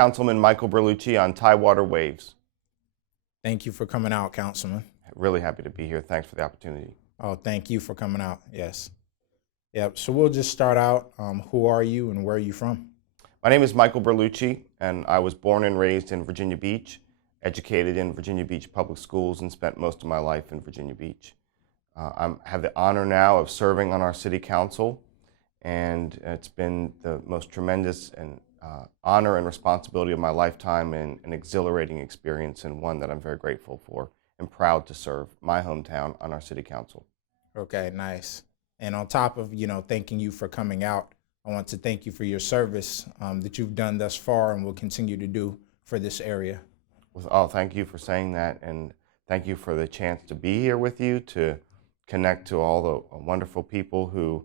Councilman Michael Berlucci on Tidewater Waves. Thank you for coming out, Councilman. Really happy to be here. Thanks for the opportunity. Oh, thank you for coming out. Yes. Yep. So we'll just start out. Who are you and where are you from? My name is Michael Berlucci, and I was born and raised in Virginia Beach, educated in Virginia Beach public schools, and spent most of my life in Virginia Beach. I have the honor now of serving on our city council, and it's been the most tremendous and honor and responsibility of my lifetime, and an exhilarating experience, and one that I'm very grateful for and proud to serve my hometown on our city council. Okay, nice. And on top of, thanking you for coming out, I want to thank you for your service that you've done thus far and will continue to do for this area. Oh, thank you for saying that, and thank you for the chance to be here with you, to connect to all the wonderful people who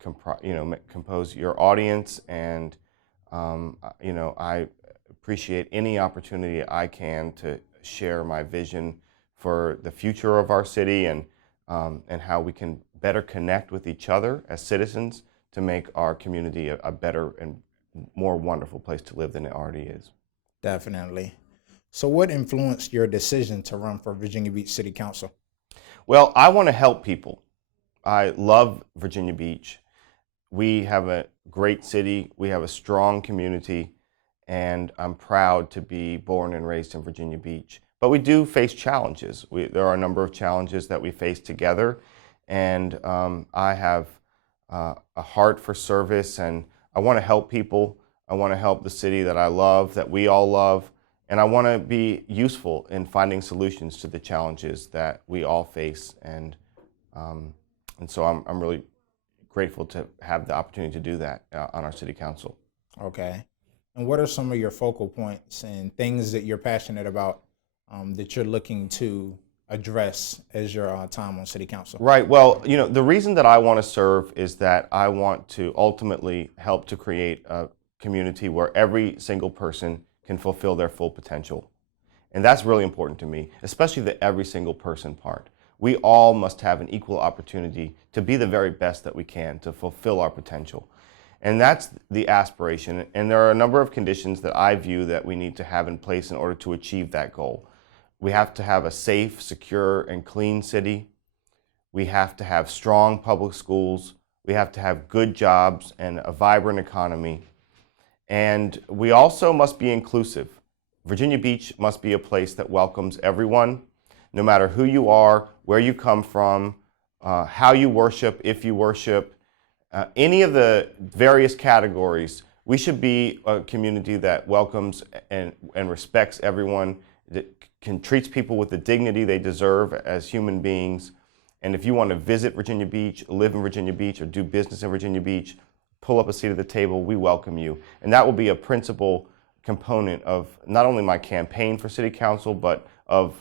compose your audience, and I appreciate any opportunity I can to share my vision for the future of our city, and how we can better connect with each other as citizens to make our community a better and more wonderful place to live than it already is. Definitely. So what influenced your decision to run for Virginia Beach City Council? Well, I want to help people. I love Virginia Beach. We have a great city, we have a strong community, and I'm proud to be born and raised in Virginia Beach. But we do face challenges. There are a number of challenges that we face together, and I have a heart for service, and I want to help people. I want to help the city that I love, that we all love, and I want to be useful in finding solutions to the challenges that we all face, and so I'm really grateful to have the opportunity to do that on our city council. Okay. And what are some of your focal points and things that you're passionate about that you're looking to address as your time on city council? Right. Well, the reason that I want to serve is that I want to ultimately help to create a community where every single person can fulfill their full potential. And that's really important to me, especially the every single person part. We all must have an equal opportunity to be the very best that we can, to fulfill our potential. And that's the aspiration. And there are a number of conditions that I view that we need to have in place in order to achieve that goal. We have to have a safe, secure, and clean city. We have to have strong public schools. We have to have good jobs and a vibrant economy. And we also must be inclusive. Virginia Beach must be a place that welcomes everyone, no matter who you are, where you come from, how you worship, if you worship, any of the various categories. We should be a community that welcomes and respects everyone, that treats people with the dignity they deserve as human beings. And if you want to visit Virginia Beach, live in Virginia Beach, or do business in Virginia Beach, pull up a seat at the table, we welcome you. And that will be a principal component of not only my campaign for city council, but of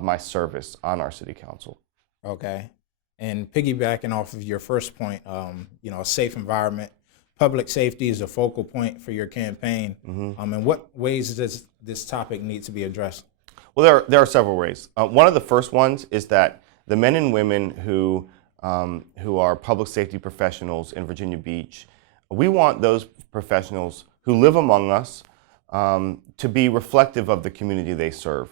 my service on our city council. Okay. And piggybacking off of your first point, a safe environment, public safety is a focal point for your campaign. Mm-hmm. In what ways does this topic need to be addressed? Well, there are several ways. One of the first ones is that the men and women who are public safety professionals in Virginia Beach, we want those professionals who live among us to be reflective of the community they serve.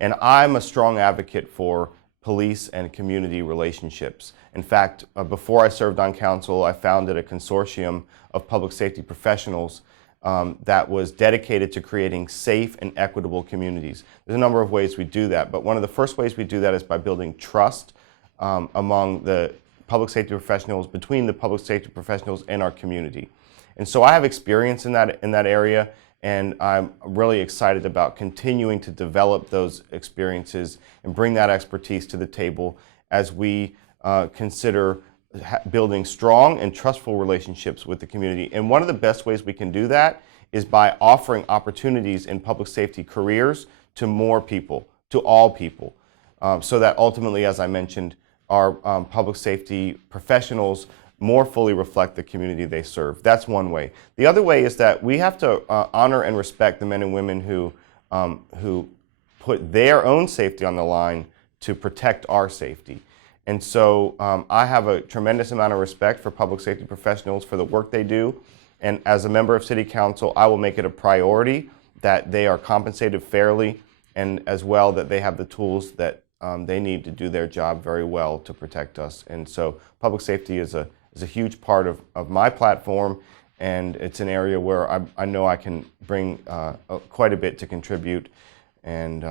And I'm a strong advocate for police and community relationships. In fact, before I served on council, I founded a consortium of public safety professionals that was dedicated to creating safe and equitable communities. There's a number of ways we do that, but one of the first ways we do that is by building trust among the public safety professionals, between the public safety professionals and our community. And so I have experience in that area, and I'm really excited about continuing to develop those experiences and bring that expertise to the table as we consider building strong and trustful relationships with the community. And one of the best ways we can do that is by offering opportunities in public safety careers to more people, to all people, so that ultimately, as I mentioned, our public safety professionals more fully reflect the community they serve. That's one way. The other way is that we have to honor and respect the men and women who put their own safety on the line to protect our safety. And so I have a tremendous amount of respect for public safety professionals for the work they do. And as a member of City Council, I will make it a priority that they are compensated fairly, and as well that they have the tools that they need to do their job very well to protect us. And so public safety is a huge part of my platform, and it's an area where I know I can bring quite a bit to contribute. And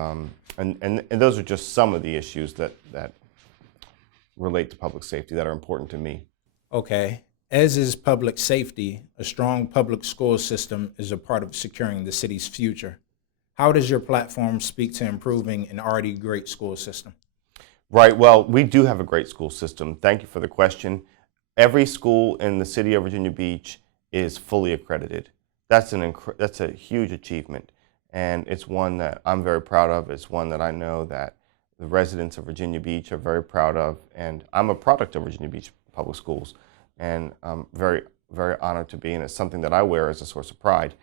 those are just some of the issues that relate to public safety that are important to me. Okay. As is public safety, a strong public school system is a part of securing the city's future. How does your platform speak to improving an already great school system? Right. Well, we do have a great school system. Thank you for the question. Every school in the city of Virginia Beach is fully accredited. That's a huge achievement, and it's one that I'm very proud of. It's one that I know that the residents of Virginia Beach are very proud of, and I'm a product of Virginia Beach Public Schools, and I'm very, very honored to be, and it's something that I wear as a source of pride.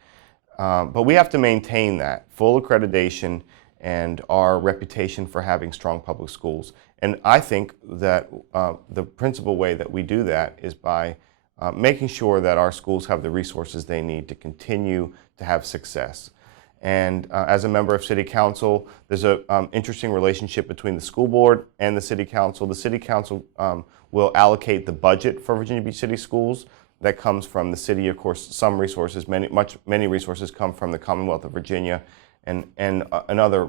But we have to maintain that full accreditation and our reputation for having strong public schools. And I think that the principal way that we do that is by making sure that our schools have the resources they need to continue to have success. And as a member of City Council, there's an interesting relationship between the school board and the City Council. The City Council will allocate the budget for Virginia Beach City Schools. That comes from the city. Of course, some resources, many resources come from the Commonwealth of Virginia and other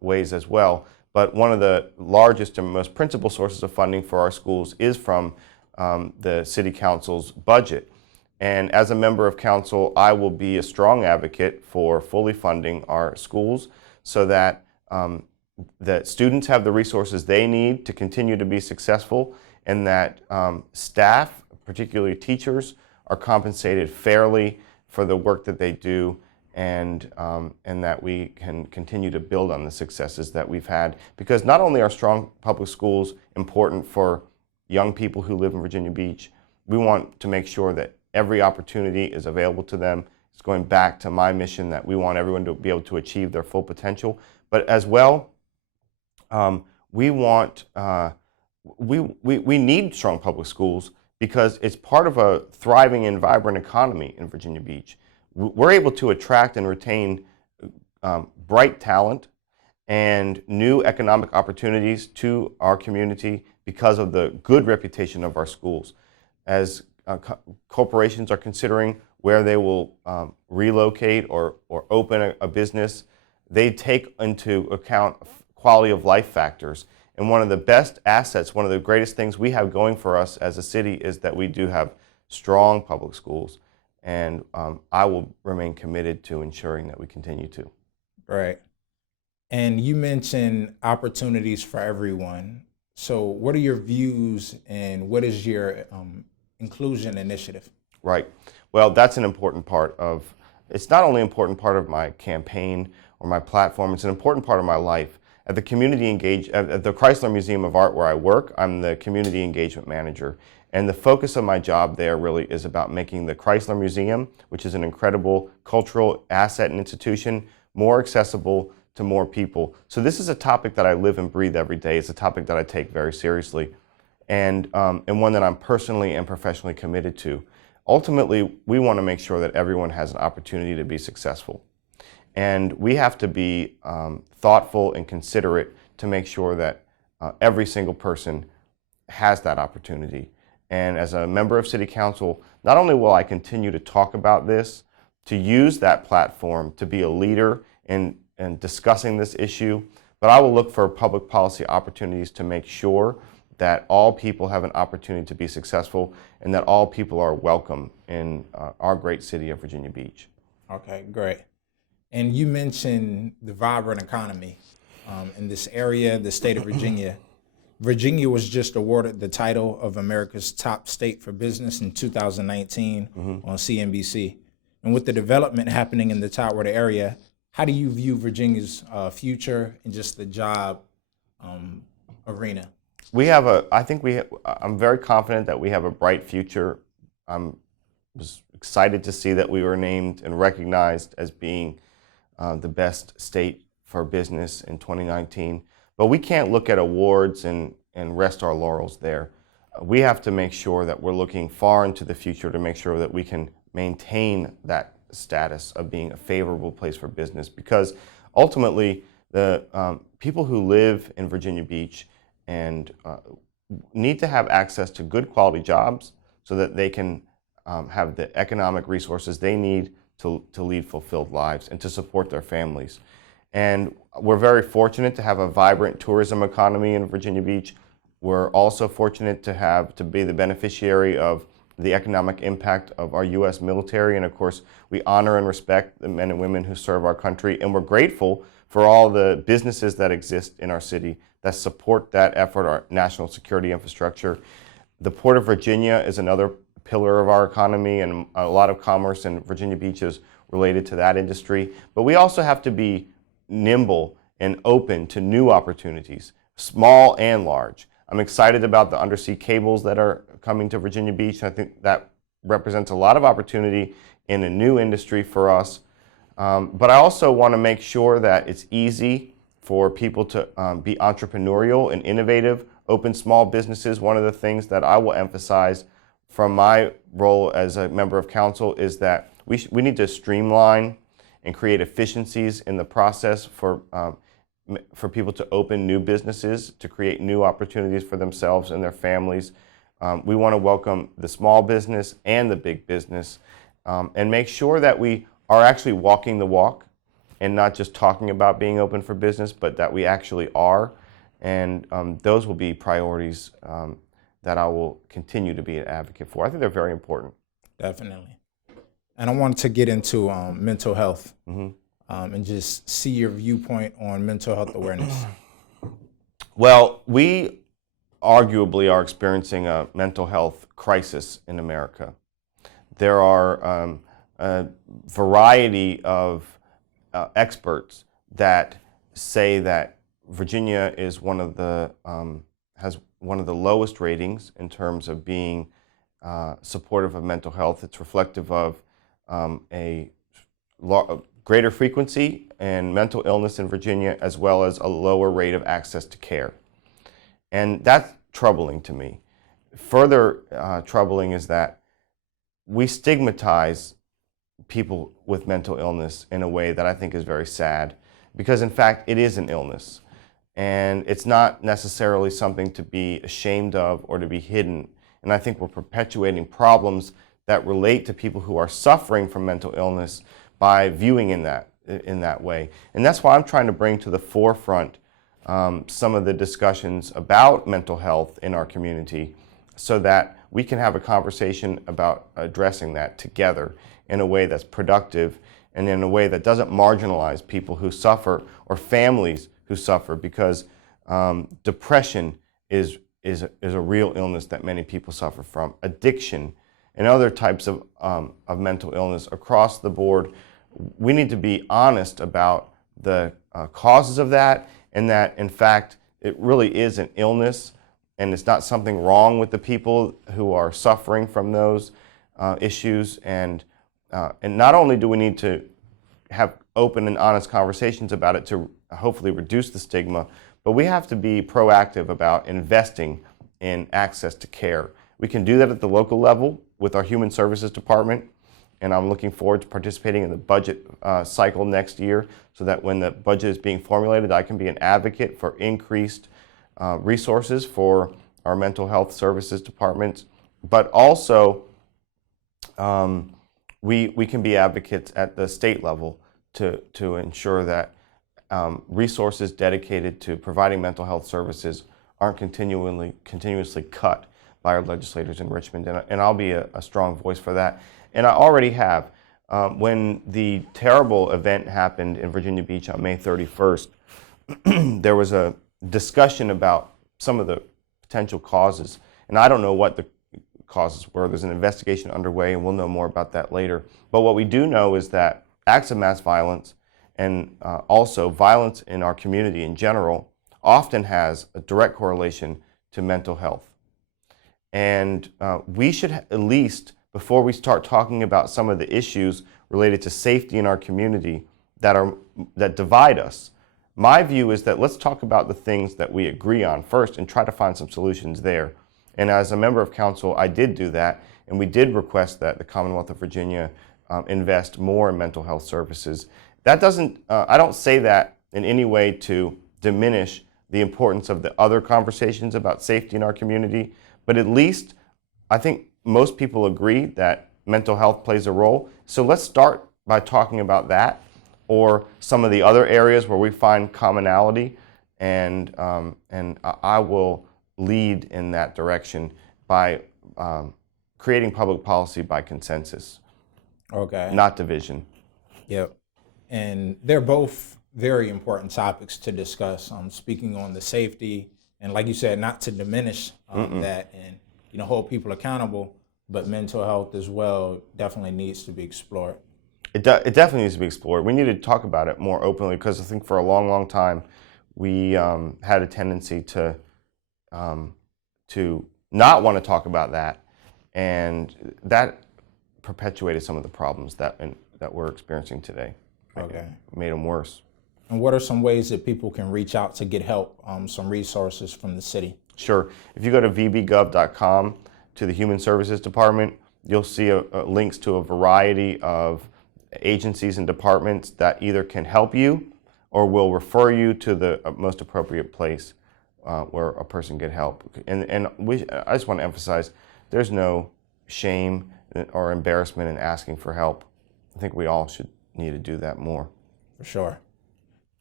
ways as well. But one of the largest and most principal sources of funding for our schools is from the City Council's budget. And as a member of council, I will be a strong advocate for fully funding our schools so that that students have the resources they need to continue to be successful, and that staff, particularly teachers, are compensated fairly for the work that they do, and that we can continue to build on the successes that we've had. Because not only are strong public schools important for young people who live in Virginia Beach, we want to make sure that every opportunity is available to them. It's going back to my mission that we want everyone to be able to achieve their full potential. But as well, we need strong public schools because it's part of a thriving and vibrant economy in Virginia Beach. We're able to attract and retain bright talent and new economic opportunities to our community because of the good reputation of our schools. As corporations are considering where they will relocate or open a business, they take into account quality of life factors. And one of the best assets, one of the greatest things we have going for us as a city is that we do have strong public schools. And I will remain committed to ensuring that we continue to. Right. And you mentioned opportunities for everyone. So what are your views and what is your inclusion initiative? Right. Well, that's an important part of, it's not only an important part of my campaign or my platform, it's an important part of my life. At the at the Chrysler Museum of Art where I work, I'm the community engagement manager. And the focus of my job there really is about making the Chrysler Museum, which is an incredible cultural asset and institution, more accessible to more people. So this is a topic that I live and breathe every day. It's a topic that I take very seriously, and one that I'm personally and professionally committed to. Ultimately, we want to make sure that everyone has an opportunity to be successful. And we have to be thoughtful and considerate to make sure that every single person has that opportunity. And as a member of City Council, not only will I continue to talk about this, to use that platform to be a leader in discussing this issue, but I will look for public policy opportunities to make sure that all people have an opportunity to be successful and that all people are welcome in our great city of Virginia Beach. Okay, great. And you mentioned the vibrant economy in this area, the state of Virginia. Virginia was just awarded the title of America's top state for business in 2019 on CNBC. And with the development happening in the Tidewater area, how do you view Virginia's future and just the job arena? I'm very confident that we have a bright future. I was excited to see that we were named and recognized as being the best state for business in 2019. But we can't look at awards and rest our laurels there. We have to make sure that we're looking far into the future to make sure that we can maintain that status of being a favorable place for business, because ultimately the people who live in Virginia Beach and need to have access to good quality jobs so that they can have the economic resources they need to lead fulfilled lives and to support their families. And we're very fortunate to have a vibrant tourism economy in Virginia Beach. We're also fortunate to be the beneficiary of the economic impact of our U.S. military. And of course, we honor and respect the men and women who serve our country. And we're grateful for all the businesses that exist in our city that support that effort, our national security infrastructure. The Port of Virginia is another pillar of our economy, and a lot of commerce in Virginia Beach is related to that industry. But we also have to be nimble and open to new opportunities, small and large. I'm excited about the undersea cables that are coming to Virginia Beach. I think that represents a lot of opportunity in a new industry for us. But I also want to make sure that it's easy for people to be entrepreneurial and innovative, open small businesses. One of the things that I will emphasize from my role as a member of council is that we need to streamline and create efficiencies in the process for people to open new businesses, to create new opportunities for themselves and their families. We want to welcome the small business and the big business, and make sure that we are actually walking the walk and not just talking about being open for business, but that we actually are. And those will be priorities that I will continue to be an advocate for. I think they're very important. Definitely. And I wanted to get into mental health, and just see your viewpoint on mental health awareness. Well, we arguably are experiencing a mental health crisis in America. There are a variety of experts that say that Virginia is has one of the lowest ratings in terms of being supportive of mental health. It's reflective of a greater frequency in mental illness in Virginia, as well as a lower rate of access to care. And that's troubling to me. Further troubling is that we stigmatize people with mental illness in a way that I think is very sad, because in fact it is an illness. And it's not necessarily something to be ashamed of or to be hidden. And I think we're perpetuating problems that relate to people who are suffering from mental illness by viewing in that way. And that's why I'm trying to bring to the forefront some of the discussions about mental health in our community, so that we can have a conversation about addressing that together in a way that's productive and in a way that doesn't marginalize people who suffer or families who suffer, because depression is a real illness that many people suffer from. Addiction and other types of mental illness across the board. We need to be honest about the causes of that, and that in fact it really is an illness, and it's not something wrong with the people who are suffering from those issues. And not only do we need to have open and honest conversations about it to hopefully reduce the stigma, but we have to be proactive about investing in access to care. We can do that at the local level with our Human Services Department, and I'm looking forward to participating in the budget cycle next year, so that when the budget is being formulated, I can be an advocate for increased resources for our mental health services departments. But also, we can be advocates at the state level to ensure that resources dedicated to providing mental health services aren't continuously cut by our legislators in Richmond. And I'll be a strong voice for that. And I already have. When the terrible event happened in Virginia Beach on May 31st, there was a discussion about some of the potential causes. And I don't know what the causes were. There's an investigation underway, and we'll know more about that later. But what we do know is that acts of mass violence and also violence in our community in general often has a direct correlation to mental health. And we should at least, before we start talking about some of the issues related to safety in our community that divide us, my view is that let's talk about the things that we agree on first and try to find some solutions there. And as a member of council, I did do that, And we did request that the Commonwealth of Virginia invest more in mental health services. That doesn't, I don't say that in any way to diminish the importance of the other conversations about safety in our community, but at least I think most people agree that mental health plays a role. So let's start by talking about that or some of the other areas where we find commonality, and I will lead in that direction by creating public policy by consensus, not division. Yep. And they're both very important topics to discuss. Speaking on the safety, and like you said, not to diminish that, and hold people accountable, but mental health as well definitely needs to be explored. It definitely needs to be explored. We need to talk about it more openly, because I think for a long, long time we had a tendency to not want to talk about that, and that perpetuated some of the problems that we're experiencing today. Okay. It made them worse. And what are some ways that people can reach out to get help, some resources from the city? Sure. If you go to vbgov.com to the Human Services Department, you'll see links to a variety of agencies and departments that either can help you or will refer you to the most appropriate place where a person can help. And I just want to emphasize, there's no shame or embarrassment in asking for help. I think we all should need to do that more. For sure.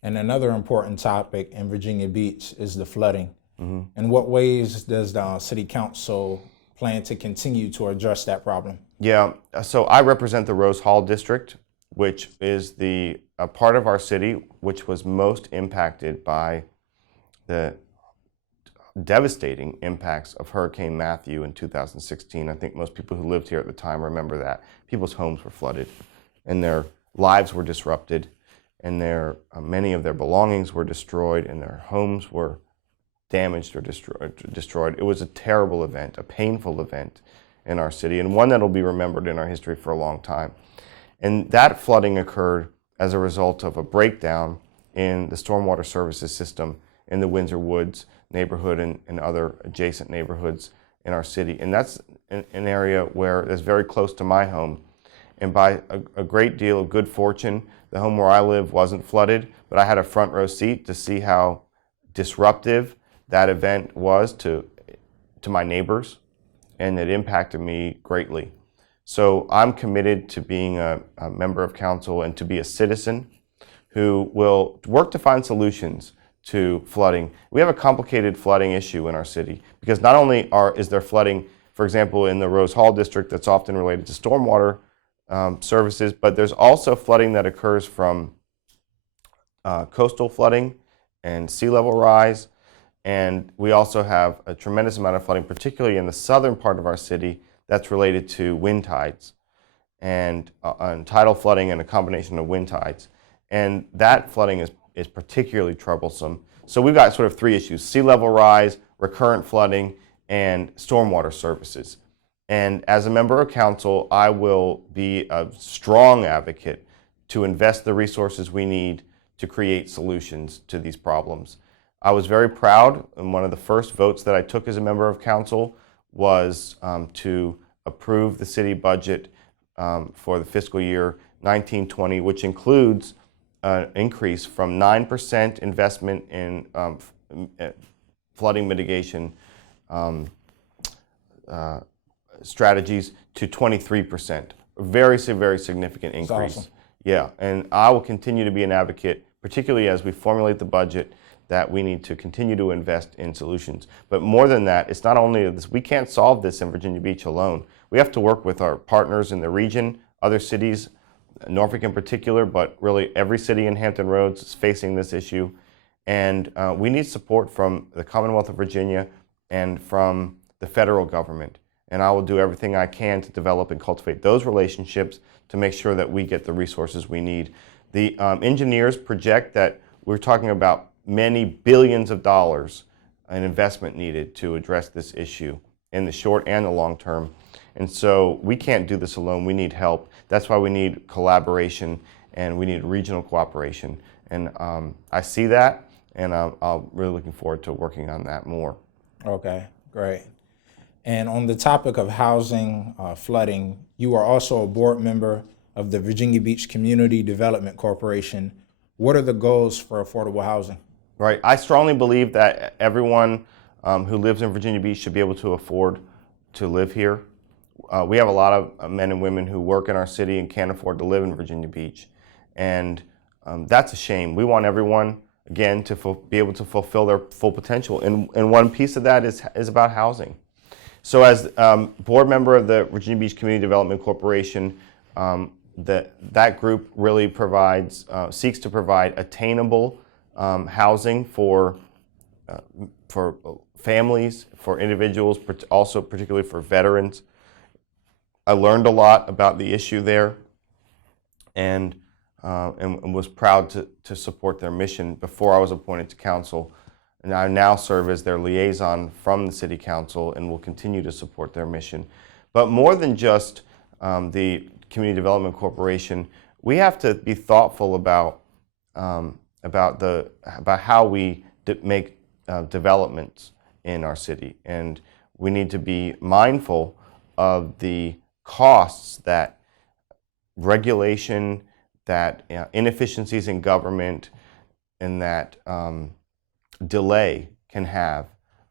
And another important topic in Virginia Beach is the flooding. In what ways does the City Council plan to continue to address that problem? Yeah, so I represent the Rose Hall District, which is a part of our city which was most impacted by the devastating impacts of Hurricane Matthew in 2016. I think most people who lived here at the time remember that. People's homes were flooded, and their lives were disrupted, and many of their belongings were destroyed, and their homes were damaged or destroyed. It was a terrible event, a painful event in our city, and one that will be remembered in our history for a long time. And that flooding occurred as a result of a breakdown in the stormwater services system in the Windsor Woods neighborhood and other adjacent neighborhoods in our city. And that's an area where it's very close to my home. And by a great deal of good fortune, the home where I live wasn't flooded, but I had a front row seat to see how disruptive that event was to my neighbors, and it impacted me greatly. So I'm committed to being a member of council and to be a citizen who will work to find solutions to flooding. We have a complicated flooding issue in our city, because not only is there flooding, for example, in the Rose Hall district that's often related to stormwater services, but there's also flooding that occurs from coastal flooding and sea level rise. And we also have a tremendous amount of flooding, particularly in the southern part of our city, that's related to wind tides and tidal flooding and a combination of wind tides. And that flooding is particularly troublesome. So we've got sort of three issues: sea level rise, recurrent flooding, and stormwater services. And as a member of council, I will be a strong advocate to invest the resources we need to create solutions to these problems. I was very proud, and one of the first votes that I took as a member of council was to approve the city budget for the fiscal year 1920, which includes an increase from 9% investment in flooding mitigation strategies to 23%. A very, very significant increase. Awesome. Yeah, and I will continue to be an advocate, particularly as we formulate the budget, that we need to continue to invest in solutions. But more than that, it's not only this, we can't solve this in Virginia Beach alone. We have to work with our partners in the region, other cities, Norfolk in particular, but really every city in Hampton Roads is facing this issue. And we need support from the Commonwealth of Virginia and from the federal government. And I will do everything I can to develop and cultivate those relationships to make sure that we get the resources we need. The engineers project that we're talking about many billions of dollars in investment needed to address this issue in the short and the long term. And so we can't do this alone. We need help. That's why we need collaboration, and we need regional cooperation. And I see that, and I'm really looking forward to working on that more. Okay, great. And on the topic of housing, flooding, you are also a board member of the Virginia Beach Community Development Corporation. What are the goals for affordable housing? Right. I strongly believe that everyone who lives in Virginia Beach should be able to afford to live here. We have a lot of men and women who work in our city and can't afford to live in Virginia Beach. And that's a shame. We want everyone, again, to be able to fulfill their full potential. And one piece of that is about housing. So as board member of the Virginia Beach Community Development Corporation, that group really seeks to provide attainable housing for families, for individuals, also particularly for veterans. I learned a lot about the issue there, and was proud to support their mission before I was appointed to council. And I now serve as their liaison from the City Council and will continue to support their mission. But more than just the Community Development Corporation, we have to be thoughtful about how we make developments in our city, and we need to be mindful of the costs that regulation, that inefficiencies in government, and that delay can have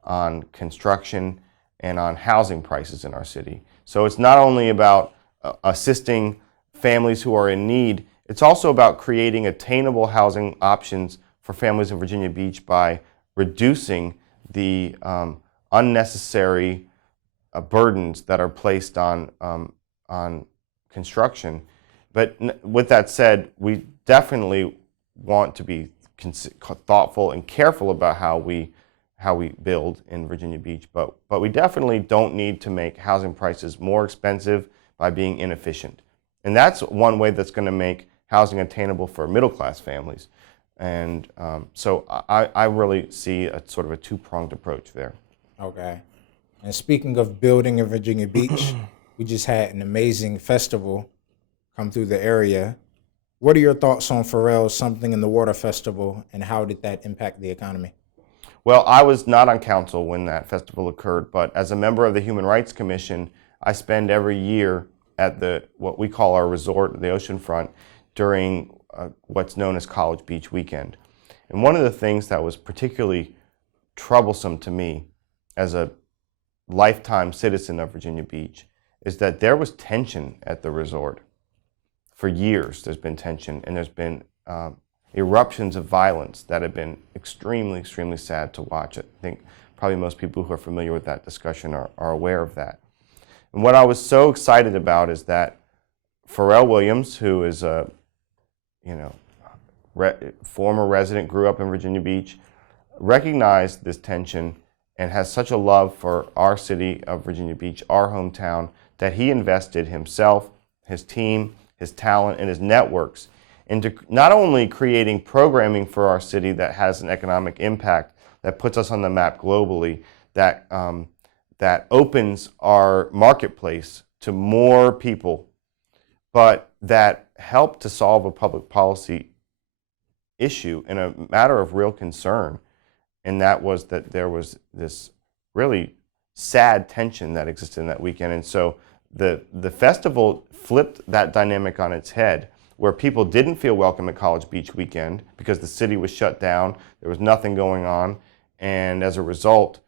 on construction and on housing prices in our city. So it's not only about assisting families who are in need, it's also about creating attainable housing options for families in Virginia Beach by reducing the unnecessary burdens that are placed on construction. But with that said, we definitely want to be thoughtful and careful about how we build in Virginia Beach, but we definitely don't need to make housing prices more expensive by being inefficient. And that's one way that's going to make housing attainable for middle-class families. And so I really see a sort of a two-pronged approach there. Okay. And speaking of building in Virginia Beach, we just had an amazing festival come through the area. What are your thoughts on Pharrell's Something in the Water Festival, and how did that impact the economy? Well, I was not on council when that festival occurred, but as a member of the Human Rights Commission, I spend every year at what we call our resort, the oceanfront, during what's known as College Beach Weekend. And one of the things that was particularly troublesome to me as a lifetime citizen of Virginia Beach is that there was tension at the resort. For years, there's been tension, and there's been eruptions of violence that have been extremely, extremely sad to watch. I think probably most people who are familiar with that discussion are aware of that. And what I was so excited about is that Pharrell Williams, who is a former resident, grew up in Virginia Beach, recognized this tension and has such a love for our city of Virginia Beach, our hometown, that he invested himself, his team, his talent, and his networks into not only creating programming for our city that has an economic impact, that puts us on the map globally, that opens our marketplace to more people, but that helped to solve a public policy issue in a matter of real concern. And that was that there was this really sad tension that existed in that weekend. And so the festival flipped that dynamic on its head, where people didn't feel welcome at College Beach Weekend because the city was shut down, there was nothing going on, and as a result,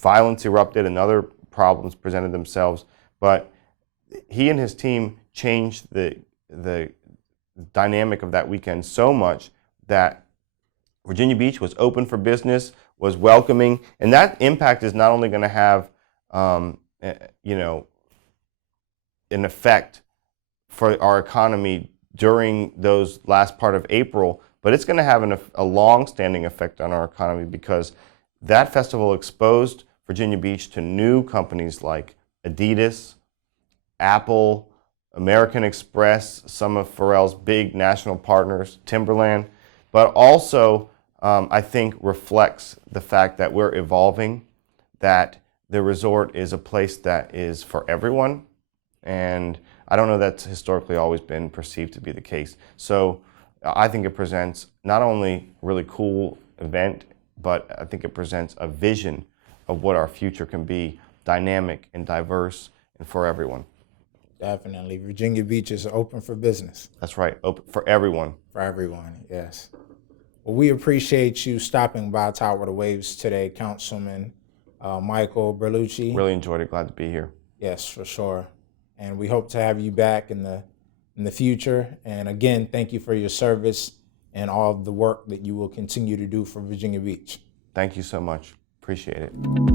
violence erupted and other problems presented themselves. But he and his team changed the dynamic of that weekend so much that Virginia Beach was open for business, was welcoming, and that impact is not only going to have an effect for our economy during those last part of April, but it's going to have a long-standing effect on our economy, because that festival exposed Virginia Beach to new companies like Adidas, Apple, American Express, some of Pharrell's big national partners, Timberland, but also I think reflects the fact that we're evolving, that the resort is a place that is for everyone, and I don't know that's historically always been perceived to be the case. So I think it presents not only a really cool event but I think it presents a vision of what our future can be, dynamic and diverse and for everyone. Definitely. Virginia Beach is open for business. That's right, open for everyone. For everyone, yes. Well, we appreciate you stopping by Tidewater Waves today, Councilman Michael Berlucci. Really enjoyed it, glad to be here. Yes, for sure. And we hope to have you back in the future. And again, thank you for your service and all of the work that you will continue to do for Virginia Beach. Thank you so much, appreciate it.